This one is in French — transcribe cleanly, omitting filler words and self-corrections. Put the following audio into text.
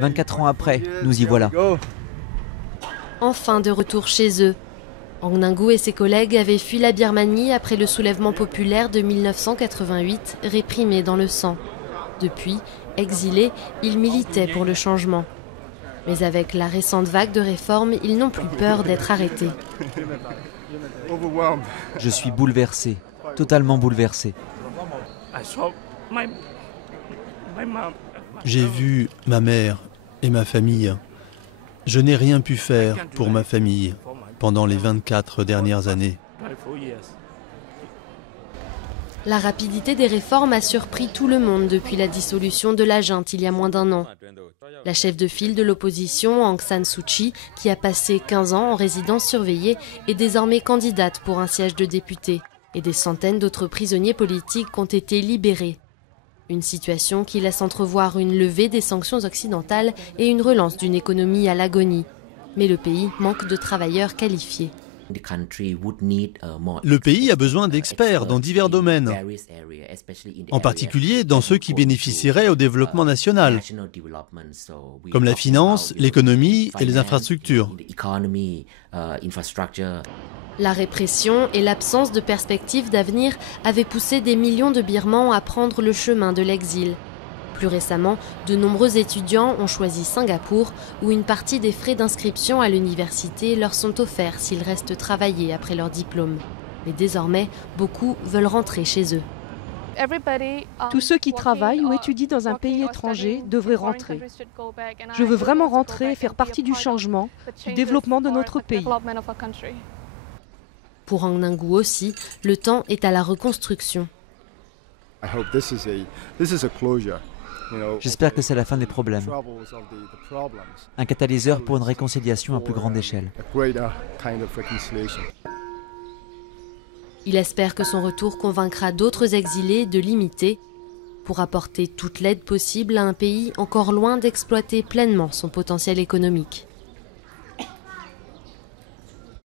24 ans après, nous y voilà. Enfin de retour chez eux. Ang Nangou et ses collègues avaient fui la Birmanie après le soulèvement populaire de 1988, réprimé dans le sang. Depuis, exilés, ils militaient pour le changement. Mais avec la récente vague de réformes, ils n'ont plus peur d'être arrêtés. Je suis bouleversé, totalement bouleversé. J'ai vu ma mère et ma famille. Je n'ai rien pu faire pour ma famille pendant les 24 dernières années. La rapidité des réformes a surpris tout le monde depuis la dissolution de la junte il y a moins d'un an. La chef de file de l'opposition, Aung San Suu Kyi, qui a passé 15 ans en résidence surveillée, est désormais candidate pour un siège de député. Et des centaines d'autres prisonniers politiques ont été libérés. Une situation qui laisse entrevoir une levée des sanctions occidentales et une relance d'une économie à l'agonie. Mais le pays manque de travailleurs qualifiés. Le pays a besoin d'experts dans divers domaines, en particulier dans ceux qui bénéficieraient au développement national, comme la finance, l'économie et les infrastructures. La répression et l'absence de perspectives d'avenir avaient poussé des millions de Birmans à prendre le chemin de l'exil. Plus récemment, de nombreux étudiants ont choisi Singapour, où une partie des frais d'inscription à l'université leur sont offerts s'ils restent travailler après leur diplôme. Mais désormais, beaucoup veulent rentrer chez eux. Tous ceux qui travaillent ou étudient dans un pays étranger devraient rentrer. Je veux vraiment rentrer et faire partie du changement, du développement de notre pays. Pour Ang Nangou aussi, le temps est à la reconstruction. J'espère que c'est la fin des problèmes. Un catalyseur pour une réconciliation à plus grande échelle. Il espère que son retour convaincra d'autres exilés de l'imiter pour apporter toute l'aide possible à un pays encore loin d'exploiter pleinement son potentiel économique.